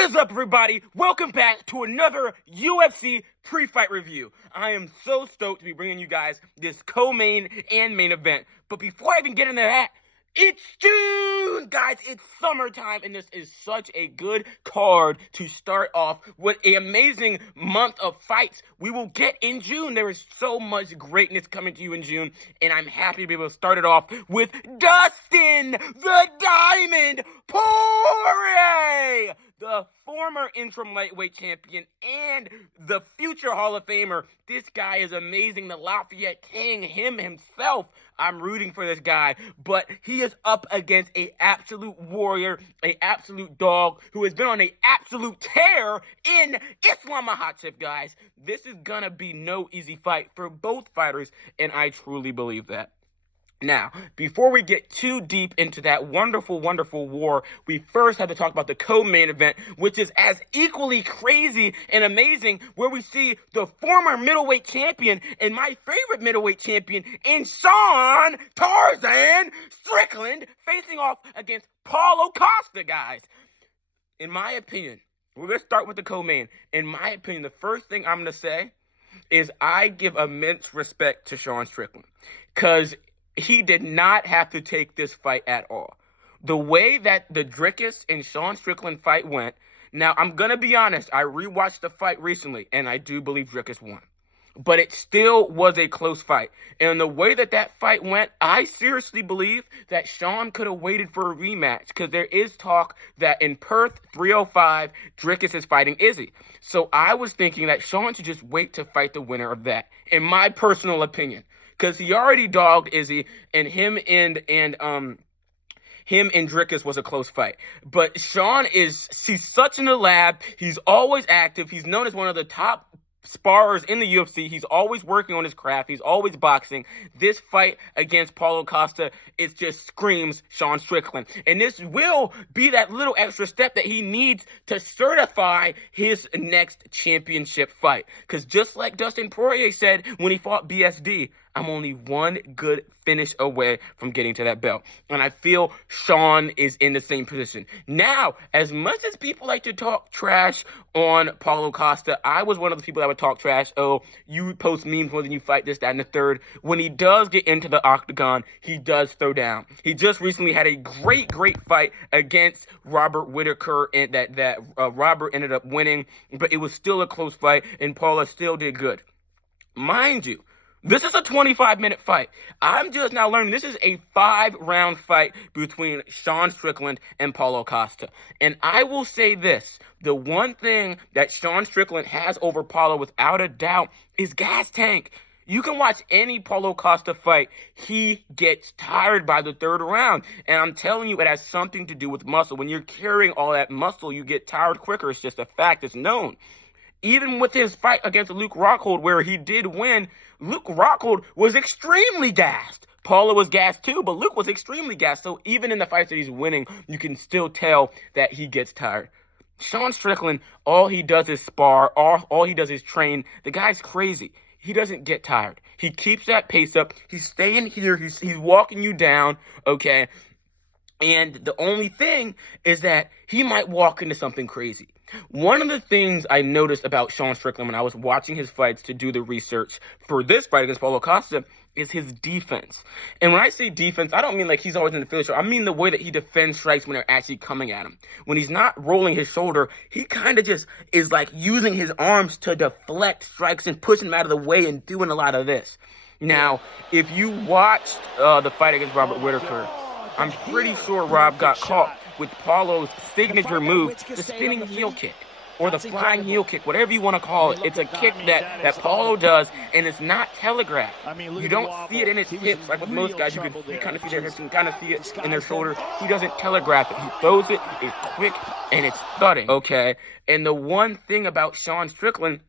What is up, everybody? Welcome back to another UFC pre-fight review. I am so stoked to be bringing you guys this co-main and main event. But before I even get into that, it's June! Guys, it's summertime, and this is such a good card to start off with an amazing month of fights we will get in June. There is so much greatness coming to you in June, and I'm happy to be able to start it off with Dustin the Diamond Poirier, the former interim lightweight champion and the future Hall of Famer. This guy is amazing. The Lafayette King, him himself. I'm rooting for this guy, but he is up against an absolute warrior, an absolute dog who has been on an absolute tear in Islam Makhachev, guys. This is gonna be no easy fight for both fighters, and I truly believe that. Now, before we get too deep into that wonderful, wonderful war, we first have to talk about the co-main event, which is as equally crazy and amazing, where we see the former middleweight champion and my favorite middleweight champion in Sean Tarzan Strickland facing off against Paulo Costa, guys. In my opinion, we're going to start with the co-main. In my opinion, the first thing I'm going to say is I give immense respect to Sean Strickland, because he did not have to take this fight at all. The way that the Dricus and Sean Strickland fight went, now I'm going to be honest, I rewatched the fight recently, and I do believe Dricus won. But it still was a close fight. And the way that that fight went, I seriously believe that Sean could have waited for a rematch, because there is talk that in Perth 305, Dricus is fighting Izzy. So I was thinking that Sean should just wait to fight the winner of that, in my personal opinion. Because he already dogged Izzy, and him and Dricus was a close fight. But Sean he's such in the lab. He's always active. He's known as one of the top sparrers in the UFC. He's always working on his craft. He's always boxing. This fight against Paulo Costa, it just screams Sean Strickland. And this will be that little extra step that he needs to certify his next championship fight. Because just like Dustin Poirier said when he fought BSD, I'm only one good finish away from getting to that belt. And I feel Sean is in the same position. Now, as much as people like to talk trash on Paulo Costa, I was one of the people that would talk trash. Oh, you post memes more than you fight, this, that, and the third. When he does get into the octagon, he does throw down. He just recently had a great fight against Robert Whittaker, and that Robert ended up winning. But it was still a close fight, and Paulo still did good. Mind you, this is a 25-minute fight. I'm just now learning this is a 5-round fight between Sean Strickland and Paulo Costa. And I will say this, the one thing that Sean Strickland has over Paulo without a doubt is gas tank. You can watch any Paulo Costa fight, he gets tired by the third round. And I'm telling you, it has something to do with muscle. When you're carrying all that muscle, you get tired quicker. It's just a fact. It's known. Even with his fight against Luke Rockhold, where he did win, Luke Rockhold was extremely gassed. Paulo was gassed too, but Luke was extremely gassed. So even in the fights that he's winning, you can still tell that he gets tired. Sean Strickland, all he does is spar. All he does is train. The guy's crazy. He doesn't get tired. He keeps that pace up. He's staying here. He's walking you down, okay? And the only thing is that he might walk into something crazy. One of the things I noticed about Sean Strickland when I was watching his fights to do the research for this fight against Paulo Costa is his defense. And when I say defense, I don't mean like he's always in the finisher. I mean the way that he defends strikes when they're actually coming at him. When he's not rolling his shoulder, he kind of just is like using his arms to deflect strikes and pushing them out of the way and doing a lot of this. Now, if you watched the fight against Robert Whittaker, I'm pretty sure Rob got caught with Paulo's signature move, the spinning heel kick, or the flying heel kick, whatever you want to call it. It's a kick that Paulo does, and it's not telegraphed. You don't see it in his hips like with most guys. You kind of see their hips and kind of see it in their shoulders. He doesn't telegraph it. He throws it, it's quick, and it's thudding, okay? And the one thing about Sean Strickland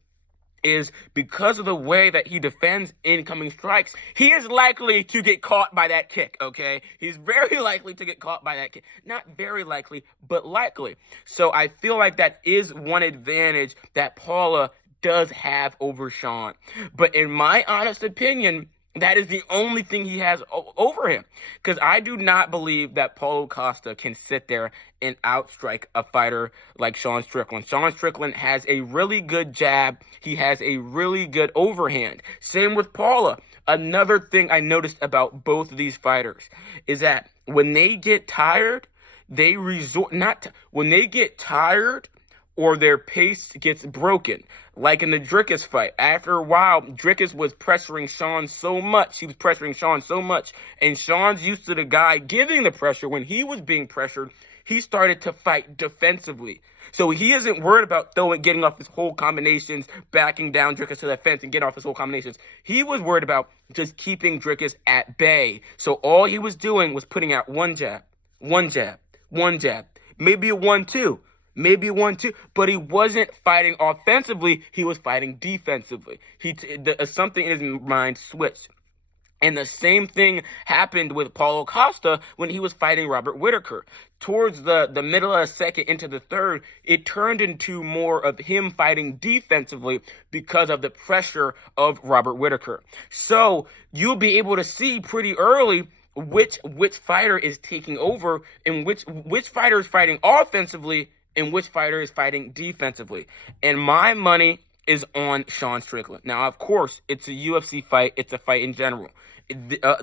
is because of the way that he defends incoming strikes, he is likely to get caught by that kick, okay? He's very likely to get caught by that kick. Not very likely, but likely. So I feel like that is one advantage that Paula does have over Sean. But in my honest opinion, That is the only thing he has over him. Because I do not believe that Paulo Costa can sit there and outstrike a fighter like Sean Strickland. Sean Strickland has a really good jab. He has a really good overhand. Same with Paula. Another thing I noticed about both of these fighters is that when they get tired, they resort not to, when they get tired or their pace gets broken. Like in the Dricus fight, after a while, Dricus was pressuring Sean so much. He was pressuring Sean so much. And Sean's used to the guy giving the pressure. When he was being pressured, he started to fight defensively. So he isn't worried about getting off his whole combinations, backing down Dricus to the fence and getting off his whole combinations. He was worried about just keeping Dricus at bay. So all he was doing was putting out one jab, one jab, one jab, maybe a 1-2. Maybe 1-2, but he wasn't fighting offensively. He was fighting defensively. Something in his mind switched. And the same thing happened with Paulo Costa when he was fighting Robert Whittaker. Towards the middle of the second into the third, it turned into more of him fighting defensively because of the pressure of Robert Whittaker. So you'll be able to see pretty early which fighter is taking over and which fighter is fighting offensively and which fighter is fighting defensively. And my money is on Sean Strickland. Now, of course, it's a UFC fight. It's a fight in general.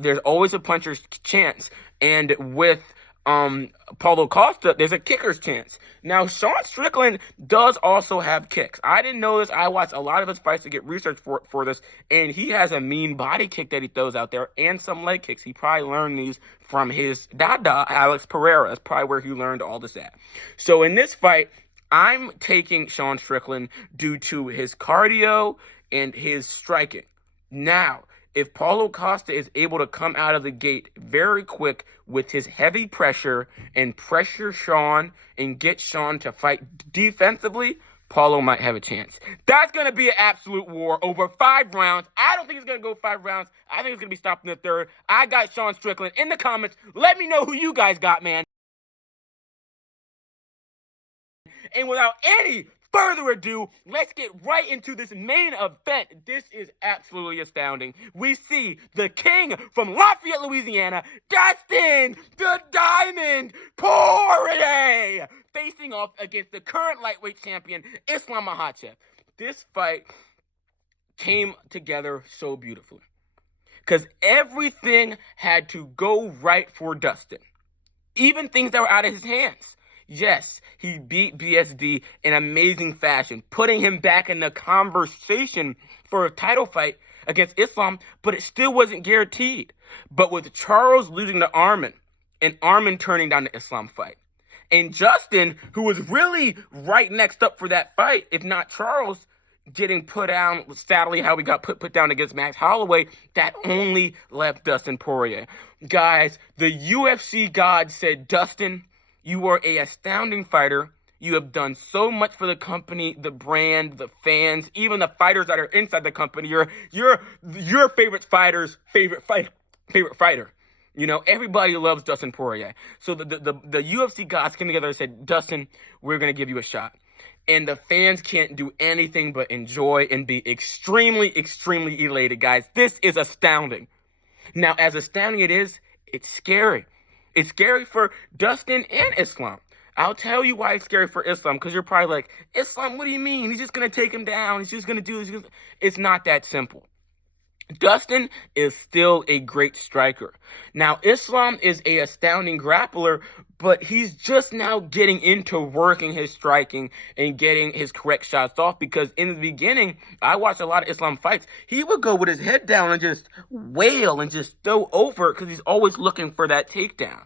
There's always a puncher's chance. And with Paulo Costa, there's a kicker's chance. Now, Sean Strickland does also have kicks. I didn't know this. I watched a lot of his fights to get research for this, and he has a mean body kick that he throws out there and some leg kicks. He probably learned these from his dada, Alex Pereira. That's probably where he learned all this at. So in this fight, I'm taking Sean Strickland due to his cardio and his striking. Now, if Paulo Costa is able to come out of the gate very quick with his heavy pressure and pressure Sean and get Sean to fight defensively, Paulo might have a chance. That's going to be an absolute war over 5 rounds. I don't think it's going to go 5 rounds. I think it's going to be stopped in the third. I got Sean Strickland. In the comments, let me know who you guys got, man. And without any further ado, let's get right into this main event. This is absolutely astounding. We see the king from Lafayette, Louisiana, Dustin the Diamond Poirier, facing off against the current lightweight champion, Islam Makhachev. This fight came together so beautifully because everything had to go right for Dustin, even things that were out of his hands. Yes, he beat BSD in amazing fashion, putting him back in the conversation for a title fight against Islam, but it still wasn't guaranteed. But with Charles losing to Arman and Arman turning down the Islam fight, and Justin, who was really right next up for that fight, if not Charles, getting put down, sadly how we got put down against Max Holloway, that only left Dustin Poirier. Guys, the UFC god said, Dustin, you are an astounding fighter. You have done so much for the company, the brand, the fans, even the fighters that are inside the company. You're your favorite fighter's favorite fighter. You know, everybody loves Dustin Poirier. So the UFC guys came together and said, Dustin, we're going to give you a shot. And the fans can't do anything but enjoy and be extremely, extremely elated, guys. This is astounding. Now, as astounding it is, it's scary. It's scary for Dustin and Islam. I'll tell you why it's scary for Islam, because you're probably like, Islam, what do you mean? He's just going to take him down. He's just going to do this. It's not that simple. Dustin is still a great striker. Now, Islam is an astounding grappler, but he's just now getting into working his striking and getting his correct shots off, because in the beginning, I watched a lot of Islam fights. He would go with his head down and just wail and just throw over because he's always looking for that takedown.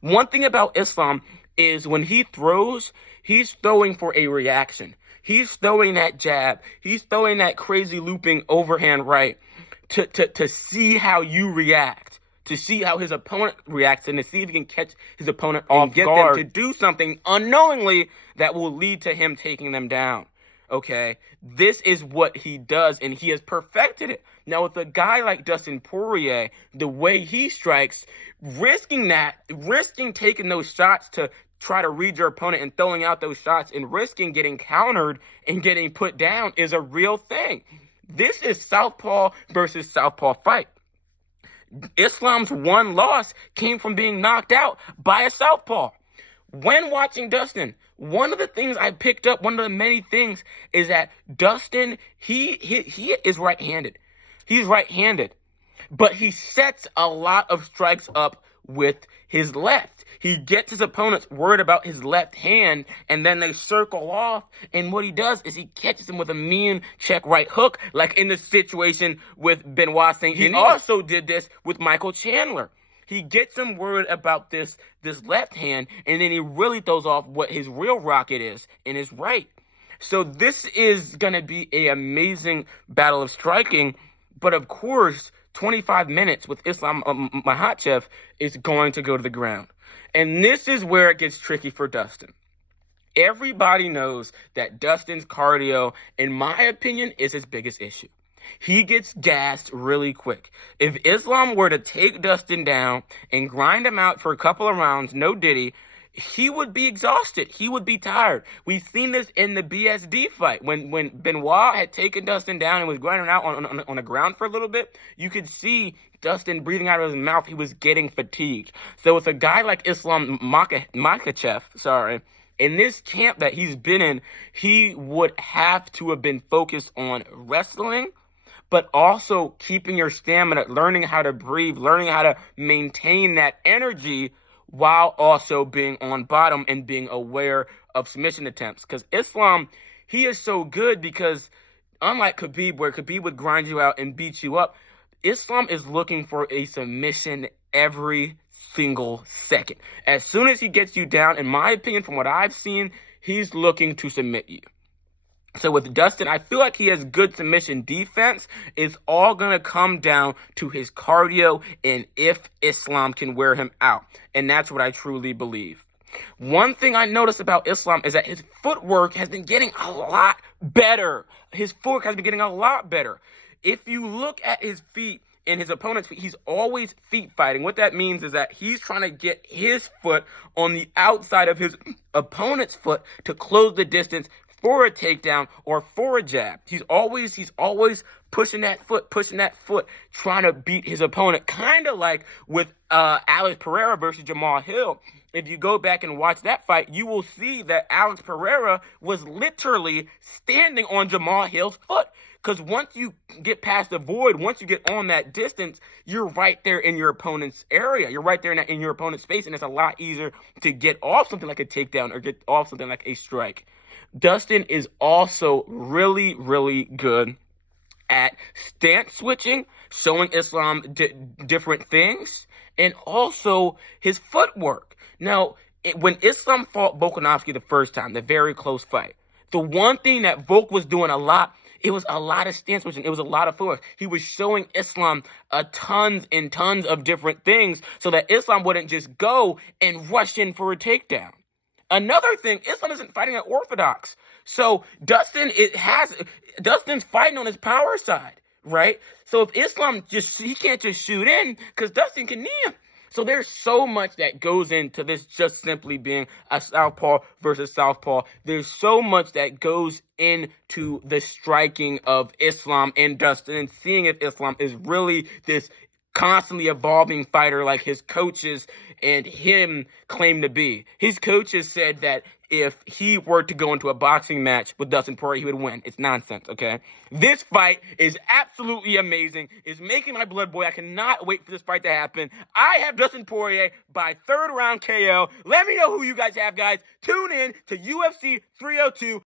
One thing about Islam is when he throws, he's throwing for a reaction. He's throwing that jab. He's throwing that crazy looping overhand right to see how you react, to see how his opponent reacts, and to see if he can catch his opponent off guard, them to do something unknowingly that will lead to him taking them down. Okay, this is what he does, and he has perfected it. Now, with a guy like Dustin Poirier, the way he strikes, risking taking those shots to try to read your opponent and throwing out those shots and risking getting countered and getting put down is a real thing. This is southpaw versus southpaw fight. Islam's one loss came from being knocked out by a southpaw. When watching Dustin, one of the things I picked up, one of the many things, is that Dustin, he is right-handed. He's right-handed, but he sets a lot of strikes up with his left. He gets his opponents worried about his left hand, and then they circle off, and what he does is he catches him with a mean check right hook, like in the situation with Benoit St. Denis. He also did this with Michael Chandler. He gets him worried about this left hand, and then he really throws off what his real rocket is in his right. So this is going to be an amazing battle of striking, but of course, 25 minutes with Islam Makhachev is going to go to the ground. And this is where it gets tricky for Dustin. Everybody knows that Dustin's cardio, in my opinion, is his biggest issue. He gets gassed really quick. If Islam were to take Dustin down and grind him out for a couple of rounds, no diddy, he would be exhausted. He would be tired. We've seen this in the BSD fight. When Benoit had taken Dustin down and was grinding out on the ground for a little bit, you could see Dustin breathing out of his mouth. He was getting fatigued. So with a guy like Islam Makhachev, in this camp that he's been in, he would have to have been focused on wrestling, but also keeping your stamina, learning how to breathe, learning how to maintain that energy while also being on bottom and being aware of submission attempts. Because Islam, he is so good because unlike Khabib, where Khabib would grind you out and beat you up, Islam is looking for a submission every single second. As soon as he gets you down, in my opinion, from what I've seen, he's looking to submit you. So with Dustin, I feel like he has good submission defense. It's all going to come down to his cardio and if Islam can wear him out. And that's what I truly believe. One thing I noticed about Islam is that his footwork has been getting a lot better. His footwork has been getting a lot better. If you look at his feet and his opponent's feet, he's always feet fighting. What that means is that he's trying to get his foot on the outside of his opponent's foot to close the distance for a takedown or for a jab. He's always pushing that foot, trying to beat his opponent, kind of like with Alex Pereira versus Jamal Hill. If you go back and watch that fight, you will see that Alex Pereira was literally standing on Jamal Hill's foot. Because once you get past the void, once you get on that distance, you're right there in your opponent's area. You're right there in your opponent's space, and it's a lot easier to get off something like a takedown or get off something like a strike. Dustin is also really, really good at stance switching, showing Islam different things, and also his footwork. Now, when Islam fought Volkanovski the first time, the very close fight, the one thing that Volk was doing a lot, it was a lot of stance switching. It was a lot of footwork. He was showing Islam tons and tons of different things so that Islam wouldn't just go and rush in for a takedown. Another thing, Islam isn't fighting at orthodox. So Dustin's fighting on his power side, right? So if Islam he can't just shoot in because Dustin can knee him. So there's so much that goes into this just simply being a southpaw versus southpaw. There's so much that goes into the striking of Islam and Dustin and seeing if Islam is really this constantly evolving fighter like his coaches and him claim to be. His coaches said that if he were to go into a boxing match with Dustin Poirier, he would win. It's nonsense, okay? This fight is absolutely amazing. It's making my blood boil. I cannot wait for this fight to happen. I have Dustin Poirier by third round KO. Let me know who you guys have, guys. Tune in to UFC 302.